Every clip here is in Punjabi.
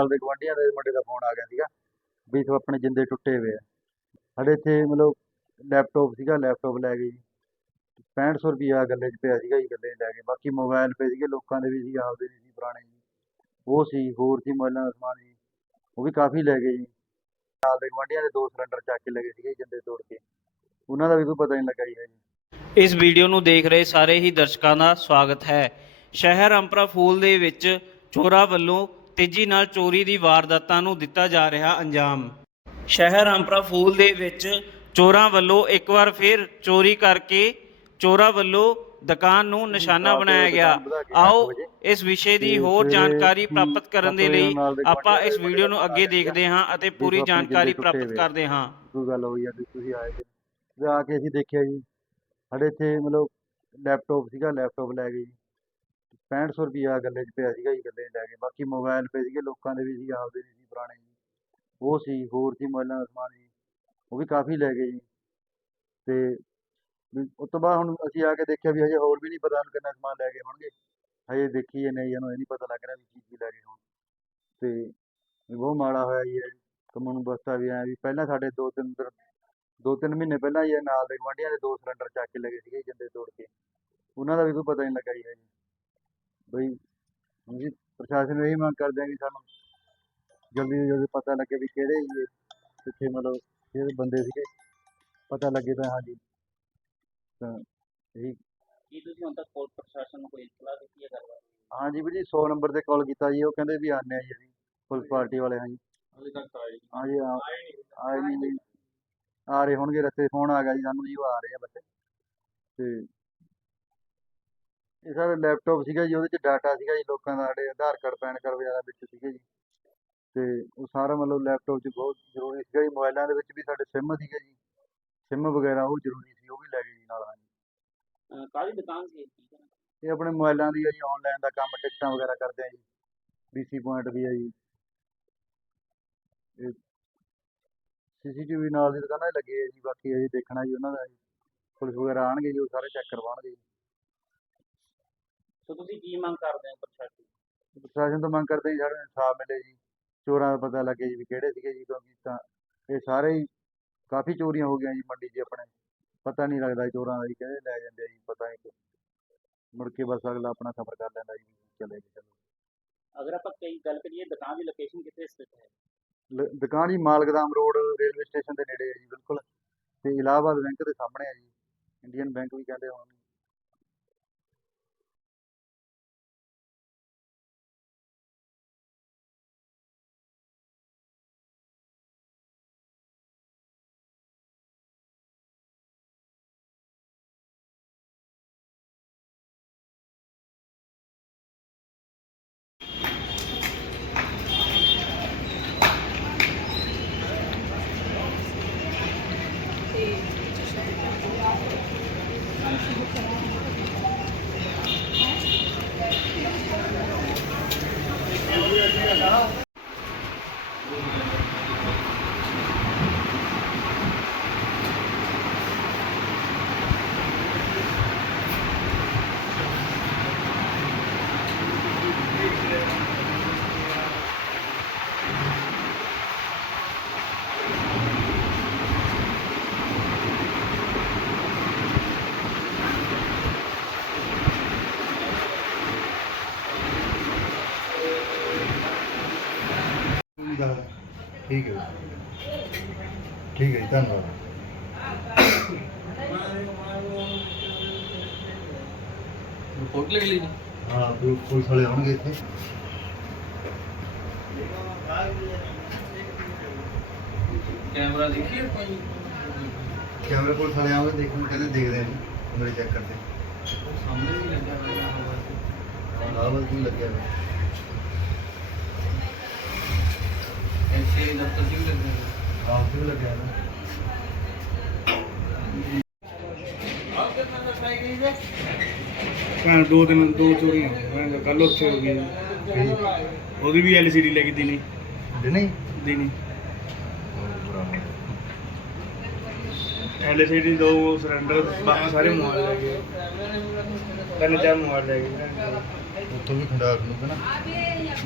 ਨਾਲ ਦੇ ਗਵਾਂਢੀਆਂ ਦੇ ਮੁੰਡੇ ਦਾ ਫੋਨ ਆ ਗਿਆ ਸੀਗਾ ਵੀ ਇੱਥੋਂ ਆਪਣੇ ਜਿੰਦੇ ਟੁੱਟੇ ਹੋਏ ਆ। ਸਾਡੇ ਇੱਥੇ ਮਤਲਬ ਲੈਪਟਾਪ ਸੀਗਾ, ਲੈਪਟਾਪ ਲੈ ਗਏ ਜੀ। 6500 ਰੁਪਿਆ ਗੱਲੇ 'ਚ ਪਿਆ ਸੀਗਾ ਜੀ, ਗੱਲੇ ਲੈ ਗਏ। ਬਾਕੀ ਮੋਬਾਈਲ ਪਏ ਸੀਗੇ, ਲੋਕਾਂ ਦੇ ਵੀ ਸੀ ਆਪਦੇ ਵੀ ਸੀ ਪੁਰਾਣੇ ਜੀ। ਉਹ ਸੀ, ਹੋਰ ਸੀ ਮੋਬਾਈਲਾਂ ਦਾ ਸਮਾਨ ਜੀ। ਉਹ ਵੀ ਕਾਫੀ ਲੈ ਗਏ ਜੀ। ਨਾਲ ਦੇ ਗਵਾਂਢੀਆਂ ਦੇ ਦੋ ਸਿਲੰਡਰ ਚੱਕ ਕੇ ਲੈ ਗਏ ਸੀਗੇ ਜਿੰਦੇ ਤੋੜ ਕੇ। ਉਹਨਾਂ ਦਾ ਵੀ ਕੋਈ ਪਤਾ ਨਹੀਂ ਲੱਗਾ ਜੀ ਇਸ ਵੀਡੀਓ ਨੂੰ ਦੇਖ ਰਹੇ ਸਾਰੇ ਹੀ ਦਰਸ਼ਕਾਂ ਦਾ ਸਵਾਗਤ ਹੈ। ਸ਼ਹਿਰ ਅੰਪਰਾ ਫੂਲ ਦੇ ਵਿੱਚ ਚੋਰਾਂ ਵੱਲੋਂ ਤੇਜ਼ੀ ਨਾਲ ਚੋਰੀ ਦੀ ਵਾਰਦਾਤਾਂ ਨੂੰ ਦਿੱਤਾ ਜਾ ਰਿਹਾ ਅੰਜਾਮ। ਸ਼ਹਿਰ ਅੰਪਰਾ ਫੂਲ ਦੇ ਵਿੱਚ ਚੋਰਾਂ ਵੱਲੋਂ ਇੱਕ ਵਾਰ ਫਿਰ ਚੋਰੀ ਕਰਕੇ ਚੋਰਾਂ ਵੱਲੋਂ ਦੁਕਾਨ ਨੂੰ ਨਿਸ਼ਾਨਾ ਬਣਾਇਆ ਗਿਆ। ਆਓ ਇਸ ਵਿਸ਼ੇ ਦੀ ਹੋਰ ਜਾਣਕਾਰੀ ਪ੍ਰਾਪਤ ਕਰਨ ਦੇ ਲਈ ਆਪਾਂ ਇਸ ਵੀਡੀਓ ਨੂੰ ਅੱਗੇ ਦੇਖਦੇ ਹਾਂ ਅਤੇ ਪੂਰੀ ਜਾਣਕਾਰੀ ਪ੍ਰਾਪਤ ਕਰਦੇ ਹਾਂ। ਕੋਈ ਗੱਲ ਹੋਈ ਆ ਤੁਸੀਂ ਆਏ ਤੇ ਆ ਕੇ ਅਸੀਂ ਦੇਖਿਆ ਜੀ। ਸਾਡੇ ਇੱਥੇ ਮਤਲਬ ਲੈਪਟਾਪ ਸੀਗਾ ਲੈਪਟਾਪ ਲੈ ਗਏ ਜੀ। 6500 ਰੁਪਿਆ ਗੱਲੇ 'ਚ ਪਿਆ ਸੀਗਾ ਜੀ, ਗੱਲੇ 'ਚ ਲੈ ਗਏ ਬਾਕੀ ਮੋਬਾਈਲ ਪਏ ਸੀਗੇ, ਲੋਕਾਂ ਦੇ ਵੀ ਸੀ ਆਪਦੇ ਵੀ ਸੀ, ਪੁਰਾਣੇ ਜੀ। ਉਹ ਸੀ, ਹੋਰ ਸੀ ਮੋਬਾਈਲਾਂ ਦਾ ਸਮਾਨ ਜੀ। ਉਹ ਵੀ ਕਾਫੀ ਲੈ ਗਏ ਜੀ। ਤੇ ਉਸ ਤੋਂ ਬਾਅਦ ਹੁਣ ਅਸੀਂ ਆ ਕੇ ਦੇਖਿਆ ਵੀ ਹਜੇ ਹੋਰ ਵੀ ਨਹੀਂ ਪਤਾ ਹੁਣ ਕਿੰਨਾ ਸਮਾਨ ਲੈ ਗਏ ਹੋਣਗੇ। ਹਜੇ ਦੇਖੀਏ ਨਹੀਂ ਇਹਨੂੰ ਇਹ ਨਹੀਂ ਪਤਾ ਲੱਗ ਰਿਹਾ ਵੀ ਕੀ ਕੀ ਲੈ ਗਏ ਹੋਣ। ਤੇ ਬਹੁਤ ਮਾੜਾ ਹੋਇਆ ਜੀ ਇਹ। ਕੰਮ ਨੂੰ ਬਸਤਾ ਵੀ ਆਇਆ ਵੀ ਪਹਿਲਾਂ ਸਾਡੇ ਦੋ ਤਿੰਨ ਦਿਨ, ਦੋ ਤਿੰਨ ਮਹੀਨੇ ਪਹਿਲਾਂ ਹੀ ਇਹ ਨਾਲ ਦੇ ਗੁਆਂਢੀਆਂ ਦੇ ਦੋ ਸਿਲੰਡਰ ਚੱਕ ਕੇ ਲੈ ਸੀਗੇ ਜਿੰਦੇ ਤੋੜ ਕੇ। ਉਹਨਾਂ ਦਾ ਵੀ ਕੋਈ ਪਤਾ ਨਹੀਂ ਲੱਗਾ ਜੀ ਹਜੇ। ਬਈ ਜੀ ਪ੍ਰਸ਼ਾਸਨ ਨੂੰ ਇਹੀ ਮੰਗ ਕਰਦੇ ਆ ਕਿ ਸਾਨੂੰ ਜਲਦੀ ਤੋਂ ਜਲਦੀ ਪਤਾ ਲੱਗੇ ਵੀ ਕਿਹੜੇ ਜੀ ਕਿੱਥੇ ਮਤਲਬ ਕਿਹੜੇ ਬੰਦੇ ਸੀਗੇ। ਪਤਾ ਲੱਗੇ ਤਾਂ ਹਾਂਜੀ। ਤਾਂ ਇਹੀ ਕੀ ਤੁਸੀਂ ਹੁਣ ਤੱਕ ਪੁਲਿਸ ਪ੍ਰਸ਼ਾਸਨ ਨੂੰ ਕੋਈ ਇਤਲਾਹ ਦਿੱਤੀ ਹੈ ਗੱਲਬਾਤ? ਹਾਂਜੀ ਵੀਰ ਜੀ 100 ਨੰਬਰ ਤੇ ਕਾਲ ਕੀਤਾ ਜੀ ਉਹ ਕਹਿੰਦੇ ਵੀ ਆਨੇ ਆ ਜੀ ਅਸੀਂ ਪੁਲਿਸ ਪਾਰਟੀ ਵਾਲੇ ਹਾਂ ਜੀ ਅਜੇ ਤੱਕ ਆਏ ਹਾਂਜੀ ਆ ਆਏ ਨਹੀਂ। ਆ ਰਹੇ ਹੋਣਗੇ ਰਸਤੇ ਫੋਨ ਆ ਗਿਆ ਜੀ ਸਾਨੂੰ ਜੀ ਉਹ ਆ ਰਹੇ ਆ ਬੱਚੇ। ਤੇ ਇਹ ਸਾਰਾ ਲੈਪਟਾਪ ਸੀਗਾ ਜੀ ਉਹਦੇ ਚ ਡਾਟਾ ਸੀਗਾ ਜੀ ਲੋਕਾਂ ਦਾ ਸਾਡੇ ਆਧਾਰ ਕਾਰਡ ਪੈਨ ਕਾਰਡ ਵਗੈਰਾ ਵਿੱਚ ਸੀਗੇ ਜੀ। ਤੇ ਉਹ ਸਾਰਾ ਮਤਲਬ ਲੈਪਟਾਪ 'ਚ ਬਹੁਤ ਜ਼ਰੂਰੀ ਸੀਗਾ ਜੀ ਮੋਬਾਈਲਾਂ ਦੇ ਵਿੱਚ ਵੀ ਸਾਡੇ ਸਿਮ ਸੀਗੇ ਜੀ। ਸਿਮ ਵਗੈਰਾ ਉਹ ਜ਼ਰੂਰੀ ਸੀ ਉਹ ਵੀ ਲੈ ਗਏ ਜੀ ਨਾਲ ਹਾਂਜੀ। ਕਾਹਦੀ ਦੁਕਾਨ ਸੀ ਇਹ? ਆਪਣੇ ਮੋਬਾਈਲਾਂ ਦੀ ਹੈ ਜੀ ਆਨਲਾਈਨ ਦਾ ਕੰਮ ਟਿਕਟਾਂ ਵਗੈਰਾ ਕਰਦੇ ਆ ਜੀ BC ਪੁਆਇੰਟ ਵੀ ਹੈ ਜੀ। ਸੀਸੀਟੀਵੀ ਨਾਲ ਦੀ ਦੁਕਾਨਾਂ ਲੱਗੇ ਆ ਜੀ ਬਾਕੀ ਅਜੇ ਦੇਖਣਾ ਜੀ ਉਹਨਾਂ ਦਾ ਜੀ। ਪੁਲਿਸ ਵਗੈਰਾ ਆਣਗੇ ਜੀ ਉਹ ਸਾਰੇ ਚੈੱਕ ਕਰਵਾਉਣਗੇ ਜੀ। ਸੋ ਤੁਸੀਂ ਕੀ ਮੰਗ ਕਰਦੇ ਹੋ ਪ੍ਰਸ਼ਾਸਨ ਪ੍ਰਸ਼ਾਸਨ ਤੋਂ ਮੰਗ ਕਰਦੇ ਜੀ ਸਾਡੇ ਇਨਸਾਫ ਮਿਲੇ ਜੀ ਚੋਰਾਂ ਦਾ ਪਤਾ ਲੱਗੇ ਜੀ ਵੀ ਕਿਹੜੇ ਸੀਗੇ ਜੀ ਕਿਉਂਕਿ ਤਾਂ ਇਹ ਸਾਰੇ ਹੀ ਕਾਫੀ ਚੋਰੀਆਂ ਹੋ ਗਈਆਂ ਜੀ ਮੰਡੀ 'ਚ ਆਪਣੇ ਪਤਾ ਨਹੀਂ ਲੱਗਦਾ ਚੋਰਾਂ ਦਾ ਜੀ ਕਿਹੜੇ ਲੈ ਜਾਂਦੇ ਆ ਜੀ ਪਤਾ ਨਹੀਂ ਮੁੜ ਕੇ ਬਸ ਅਗਲਾ ਆਪਣਾ ਸਫਰ ਕਰ ਲੈਂਦਾ ਜੀ ਚਲੇ ਜੀ ਚਲੋ ਅਗਰ ਆਪਾਂ ਕਈ ਗੱਲ ਕਰੀਏ ਦੁਕਾਨ ਦੀ ਲੋਕੇਸ਼ਨ ਕਿੱਥੇ ਸਥਿਤ ਹੈ? ਦੁਕਾਨ ਜੀ ਮਾਲਗਦਾਮ ਰੋਡ ਰੇਲਵੇ ਸਟੇਸ਼ਨ ਦੇ ਨੇੜੇ ਹੈ ਜੀ ਬਿਲਕੁਲ। ਤੇ ਇਲਾਹਾਬਾਦ ਬੈਂਕ ਦੇ ਸਾਹਮਣੇ ਹੈ ਜੀ ਇੰਡੀਅਨ ਬੈਂਕ ਵੀ ਕਹਿੰਦੇ ਹੋਣ ਠੀਕ ਹੈ ਠੀਕ ਹੈ ਜੀ ਧੰਨਵਾਦ। ਰਿਪੋਰਟ ਲਿਖ ਲਈ ਹਾਂ ਪੁਲਿਸ ਵਾਲੇ ਆਉਣਗੇ ਇੱਥੇ। ਕੈਮਰਾ ਦੇਖੀਏ ਆਪਾਂ ਜੀ। ਕੈਮਰਾ ਪੁਲਿਸ ਵਾਲੇ ਆਉਣਗੇ ਦੇਖਣ ਕਹਿੰਦੇ ਦੇਖਦੇ ਆ ਕਮਰੇ ਚੈੱਕ ਕਰਦੇ। ਸਾਹਮਣੇ ਵੀ ਲੱਗਿਆ ਹੋਇਆ ਹਵਾ ਬਸ ਕੀ ਲੱਗਿਆ ਹੋਇਆ। ਲੱਗਿਆ ਭੈਣ ਦੋ ਦਿਨ ਦੋ ਚੋਰੀਆਂ ਮੈਂ ਕੱਲ ਉੱਥੇ ਹੋ ਗਈ। ਉਹਦੀ ਵੀ ਐਲਸੀਡੀ ਲੈ ਕੇ ਦੇਣੀ। ਦਿਨੇ ਦੇਣੀ। ਐਲਸੀਡੀ ਦੋ ਸਿਲੰਡਰ ਬਾਕੀ ਸਾਰੇ ਮੋਬਾਈਲ ਲੈ ਗਏ। ਤਿੰਨ ਚਾਰ ਮੋਬਾਈਲ ਲੈ ਗਏ। ਉੱਥੋਂ ਵੀ ਖੰਡਾ ਖੰਡੂਗਾ ਨਾ।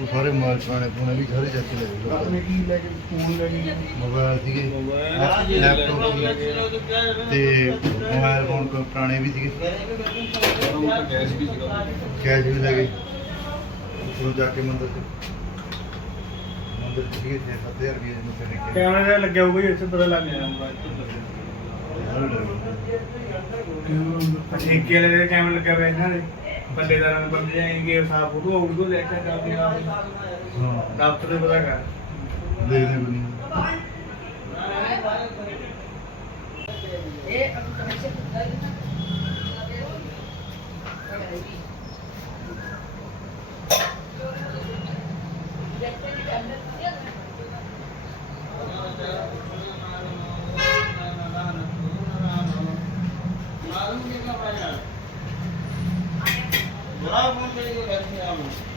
ਉਹ ਸਾਰੇ ਮਾਲ ਪੁਰਾਣੇ ਪੁਰਾਣੇ ਵੀ ਸਾਰੇ ਚੱਕ ਕੇ ਲੈ ਗਏ ਆਪਣੇ ਕੀ ਲੈ ਕੇ ਫੋਨ ਲੈ ਕੇ ਮੋਬਾਈਲ ਸੀਗੇ ਲੈਪਟਾਪ ਸੀਗੇ ਤੇ ਮੋਬਾਈਲ ਫੋਨ ਕੋ ਪੁਰਾਣੇ ਵੀ ਸੀਗੇ। ਕੈਸ਼ ਵੀ ਲੈ ਗਏ। ਉੱਥੋਂ ਜਾ ਕੇ ਮੰਦਰ ਚ ਮੰਦਰ ਚ ਸੀਗੇ 6-7000 ਰੁਪਏ ਜਿਹਨੂੰ ਫਿਰ ਕੈਮਰਾ ਲੱਗਿਆ ਹੋਊਗਾ ਜੀ ਇੱਥੇ ਪਤਾ ਲੱਗ ਜਾਣਾ। ਠੇਕੇ ਵਾਲੇ ਦੇ ਕੈਮਰਾ ਲੱਗਾ ਹੋਇਆ ਇਹਨਾਂ ਦੇ। ਬੱਲੇਦਾਰਾਂ ਨੂੰ ਬੰਦੇ ਜਾਏਂਗੇ ਸਾਫ਼ ਫੋਟੋ ਆਊਗੀ ਤੋਂ ਲੈ ਕੇ ਕਰਦੇ ਆ। ਹਾਂ। ਦਫ਼ਤਰ ਦੇ ਪਤਾ ਕਰ। ਦੇਖਦੇ ਬਣੀ ਆ ਜੇ